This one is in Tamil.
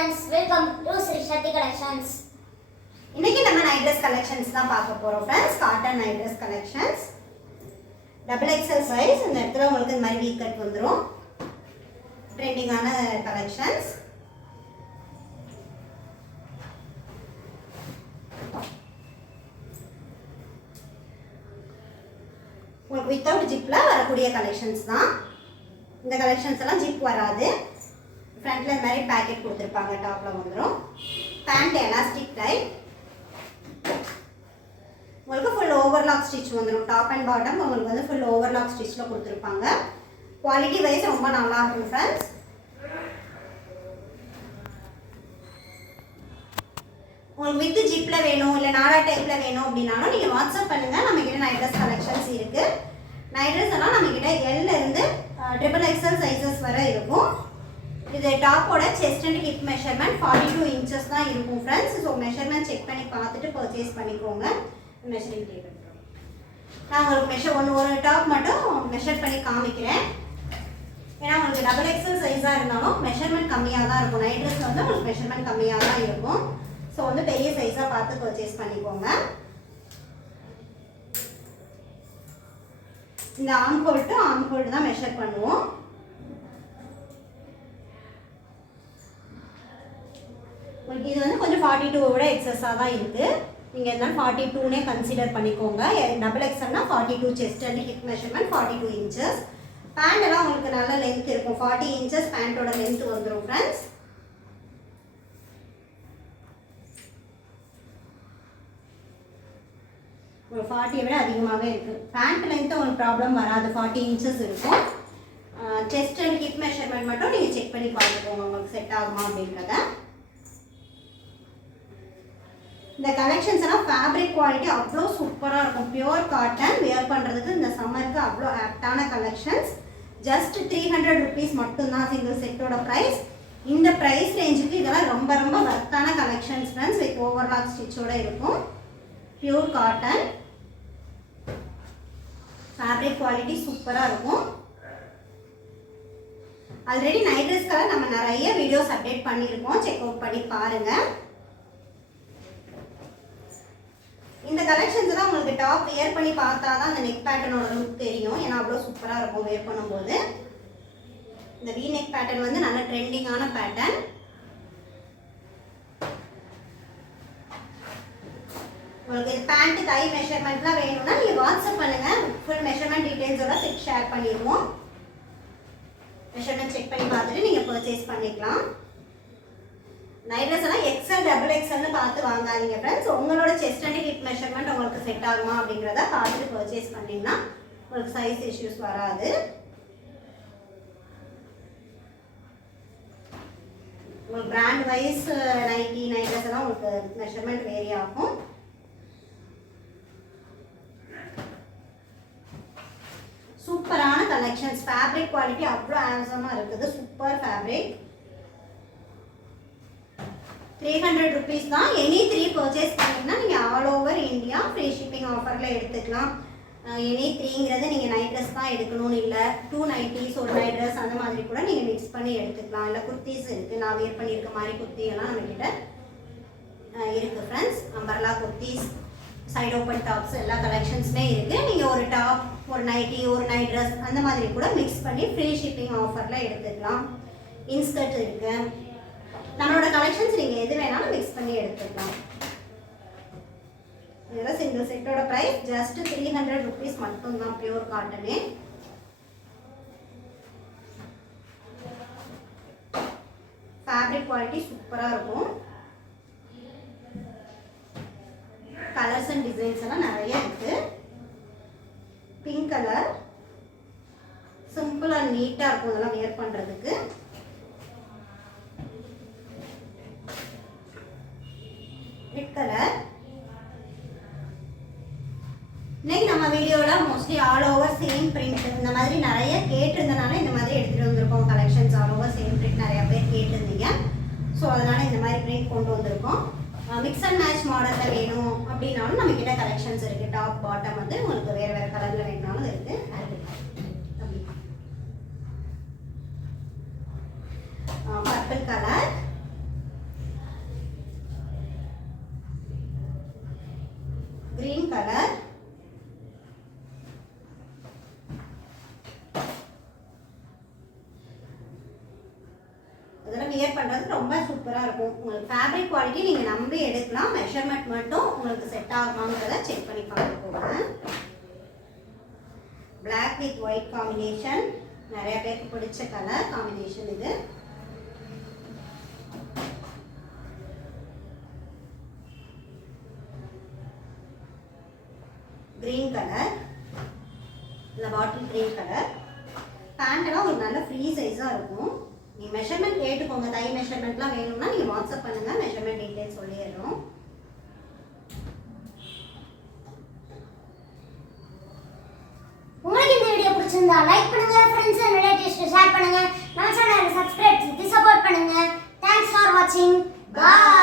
friends, welcome to Sri Shakti Collections. இன்னைக்கு நம்ம நைட் ட்ரெஸ் கலெக்ஷன்ஸ் தான் பார்க்க போறோம் friends. Cotton night dress collections. Double XL size. இந்த இடத்துல உங்களுக்கு இந்த மாதிரி வீ கட் வந்துரும். ட்ரெண்டிங்கான கலெக்ஷன்ஸ். உங்களுக்கு வித்தவுட் ஜிப்ல வரக்கூடிய கலெக்ஷன்ஸ் தான். இந்த கலெக்ஷன்ஸ் எல்லாம் ஜிப் வராது. ஃப்ரண்ட்ல இந்த மாதிரி பேக்கெட் கொடுத்துருப்பாங்க. டாப்ல வந்துடும். Band elastic type. உங்களுக்கு ஃபுல் ஓவர்லாக் ஸ்டிச் வந்துடும். டாப் அண்ட் பாட்டம் உங்களுக்கு வந்து ஃபுல் ஓவர்லாக் ஸ்டிச்சில் கொடுத்துருப்பாங்க. குவாலிட்டி வைஸ் ரொம்ப நல்லா இருக்கும் ஃப்ரெண்ட்ஸ். உங்களுக்கு வித் ஜிப்பில் வேணும் இல்லை நாடா டைப்பில் வேணும் அப்படின்னாலும் நீங்கள் வாட்ஸ்அப் பண்ணுங்கள். நம்மக்கிட்ட நைட் ட்ரெஸ் கலெக்ஷன்ஸ் இருக்குது. நைட் ட்ரெஸ் எல்லாம் நம்மக்கிட்ட எல்லேருந்து ட்ரிபிள் எக்ஸ்எல் சைஸஸ் வரை இருக்கும். இது டாப்போட chest and hip measurement 42 inches தான் இருக்கும் ஃப்ரெண்ட்ஸ். ஸோ மெஷர்மெண்ட் செக் பண்ணி பார்த்துட்டு பர்ச்சேஸ் பண்ணிக்கோங்க. மெஷரிங் டேபிள் நான் உங்களுக்கு ஒரு டாப் மட்டும் மெஷர் பண்ணி காமிக்கிறேன். ஏன்னா உங்களுக்கு டபுள் எக்ஸ்எல் சைஸாக இருந்தாலும் மெஷர்மெண்ட் கம்மியாக தான் இருக்கும். நைட் ட்ரெஸ் வந்து உங்களுக்கு மெஷர்மெண்ட் கம்மியாக தான் இருக்கும். ஸோ வந்து பெரிய சைஸாக பார்த்து பர்ச்சேஸ் பண்ணிக்கோங்க. இந்த ஆம் ஹோல்ட்டு தான் மெஷர் பண்ணுவோம். இது வந்து கொஞ்சம் 42 விட எக்ஸஸாக தான் இருக்குது. நீங்கள் எல்லாம் 42னே கன்சிடர் பண்ணிக்கோங்க. டபுள் எக்ஸ்எல்னா 42 chest and hip measurement 42 inches. Pant எல்லாம் உங்களுக்கு நல்ல லென்த் இருக்கும். 40 inches பேண்ட்டோட லென்த் வந்துடும் ஃப்ரெண்ட்ஸ். ஒரு 40 விட அதிகமாகவே இருக்குது. பேண்ட் லென்த்து உங்களுக்கு ப்ராப்ளம் வராது. 40 inches இருக்கும். செஸ்ட் அண்ட் ஹிப் மெஷர்மெண்ட் மட்டும் நீங்கள் செக் பண்ணி பார்த்துக்கோங்க உங்களுக்கு செட் ஆகுமா அப்படின்றத. இந்த கலெக்ஷன்ஸ் எல்லாம் ஃபேப்ரிக் குவாலிட்டி அவ்வளோ சூப்பராக இருக்கும். பியூர் காட்டன் வேர் பண்ணுறதுக்கு இந்த சம்மருக்கு அவ்வளோ ஆப்டான கலெக்ஷன்ஸ். ஜஸ்ட் 300 rupees மட்டும்தான் சிங்கிள் செட்டோட ப்ரைஸ். இந்த ப்ரைஸ் ரேஞ்சுக்கு இதெல்லாம் ரொம்ப ரொம்ப வர்த்தான கலெக்ஷன்ஸ் ஃப்ரெண்ட்ஸ். வித் ஓவர்லாக் ஸ்டிச்சோட இருக்கும். பியூர் காட்டன் ஃபேப்ரிக் குவாலிட்டி சூப்பராக இருக்கும். ஆல்ரெடி நைட் ட்ரெஸ்க்காக நம்ம நிறைய வீடியோஸ் அப்டேட் பண்ணியிருக்கோம். செக் அவுட் பண்ணி பாருங்கள். இந்த கலெக்ஷன்ஸ் தான் உங்களுக்கு டாப் வேர் பண்ணி பார்த்தா தான் அந்த நெக் பேட்டர்னோட லுக் தெரியும். ஏன்னா அவ்வளோ சூப்பராக இருக்கும் வேர் பண்ணும்போது. இந்த வி நெக் பேட்டர்ன் வந்து நல்ல ட்ரெண்டிங்கான பேட்டர்ன். உங்களுக்கு இது பேண்ட் கை மெஷர்மெண்ட்லாம் வேணும்னா நீங்கள் வாட்ஸ்அப் பண்ணுங்கள். ஃபுல் மெஷர்மெண்ட் டீட்டெயில்ஸோட பிக் ஷேர் பண்ணிடுவோம். மெஷர்மெண்ட் செக் பண்ணி பார்த்துட்டு நீங்கள் பர்ச்சேஸ் பண்ணிக்கலாம். நைட் ட்ரெஸ் எல்லாம் எக்ஸ்எல் டபுள் எக்ஸ்எல்னு பார்த்து வாங்காதீங்க ஃப்ரெண்ட்ஸ். உங்களோட செஸ்ட் அண்ட் ஹிப் மெஷர்மெண்ட் உங்களுக்கு செட் ஆகுமா அப்படிங்கிறத பார்த்துட்டு பர்ச்சேஸ் பண்ணிங்கன்னா உங்களுக்கு சைஸ் இஷ்யூஸ் வராது. உங்களுக்கு பிராண்ட் வைஸ் நைட் ட்ரெஸ் எல்லாம் உங்களுக்கு மெஷர்மெண்ட் வேரி ஆகும். சூப்பரான கலெக்ஷன்ஸ். ஃபேப்ரிக் குவாலிட்டி அவ்வளோ ஆசமாக இருக்குது. Super fabric. 300 rupees தான். எனி 3 பர்ச்சேஸ் பண்ணிங்கன்னா நீங்கள் all over India free shipping ஆஃபரில் எடுத்துக்கலாம். எனி 3ங்கிறது நீங்கள் நைட் ட்ரெஸ் தான் எடுக்கணும்னு இல்லை. 2 nighties ஒரு நைட் ட்ரெஸ் அந்த மாதிரி கூட நீங்கள் மிக்ஸ் பண்ணி எடுத்துக்கலாம். இல்லை குர்த்திஸ் இருக்குது. நான் வேர் பண்ணியிருக்க மாதிரி குர்த்தியெல்லாம் நம்மக்கிட்ட இருக்குது friends. Umbrella kurtis, side open tops எல்லா கலெக்ஷன்ஸுமே இருக்குது. நீங்கள் ஒரு டாப், ஒரு நைட்டி, ஒரு நைட் ட்ரெஸ் அந்த மாதிரி கூட மிக்ஸ் பண்ணி ஃப்ரீ ஷிப்பிங் ஆஃபரில் எடுத்துக்கலாம். இன்ஸ்கர்ட் இருக்குது. நம்மளோட கலெக்ஷன்ஸ் நீங்கள் எது வேணாலும் மிக்ஸ் பண்ணி எடுத்துக்கலாம். இதெல்லாம் சிங்கிள் செட்டோட ப்ரைஸ் ஜஸ்ட் 300 rupees மட்டும்தான். பியூர் காட்டனே. ஃபேப்ரிக் குவாலிட்டி சூப்பராக இருக்கும். கலர்ஸ் அண்ட் டிசைன்ஸ் எல்லாம் நிறைய இருக்குது. பிங்க் கலர் சிம்பிள் அண்ட் நீட்டாக இருக்கும் இதெல்லாம் வேர் பண்ணுறதுக்கு. Red colour. இன்னைக்கு நம்ம வீடியோவில் mostly all over same print இந்த மாதிரி நிறைய கேட்டிருந்தனால இந்த மாதிரி எடுத்துகிட்டு வந்திருக்கோம். Collections all over same print நிறையா பேர் கேட்டிருந்தீங்க. ஸோ அதனால் இந்த மாதிரி பிரிண்ட் கொண்டு வந்திருக்கோம். மிக்ஸ் அண்ட் மேட்ச் மாடலில் வேணும் அப்படின்னாலும் நம்மக்கிட்ட கலெக்ஷன்ஸ் இருக்குது. டாப் பாட்டம் வந்து உங்களுக்கு வேறு வேறு கலரில் வேணுனாலும் இருக்குது. Purple colour. green கலர், இதெல்லாம் வியர் பண்ணுறது ரொம்ப சூப்பராக இருக்கும். உங்களுக்கு ஃபேப்ரிக் குவாலிட்டி நீங்கள் நம்பி எடுக்கலாம். மெஷர்மெண்ட் மட்டும் உங்களுக்கு செட் ஆகுமாங்கிறத செக் பண்ணி பார்த்துக்கோங்க. Black with white காம்பினேஷன், நிறைய பேருக்கு பிடிச்ச கலர் காம்பினேஷன் இது. கிரீன் கலர், இல்லை பாட்டில் கிரீன் கலர். பேண்ட்டெல்லாம் ஒரு நல்ல ஃப்ரீ சைஸாக இருக்கும். நீங்கள் மெஷர்மெண்ட் கேட்டுக்கோங்க. தை மெஷர்மெண்ட்லாம் வேணும்னா நீங்கள் வாட்ஸ்அப் பண்ணுங்கள், மெஷர்மெண்ட் டீட்டெயில்ஸ் சொல்லிடுறோம். உங்களுக்கு இந்த வீடியோ பிடிச்சிருந்தா லைக் பண்ணுங்க, ஃப்ரெண்ட்ஸ் அண்ட் ரிலேட்டிவ்ஸ்க்கு ஷேர் பண்ணுங்க, நம்ம சேனலை சப்ஸ்கிரைப் செய்து சப்போர்ட் பண்ணுங்க. தேங்க்ஸ் ஃபார் வாட்சிங். பை.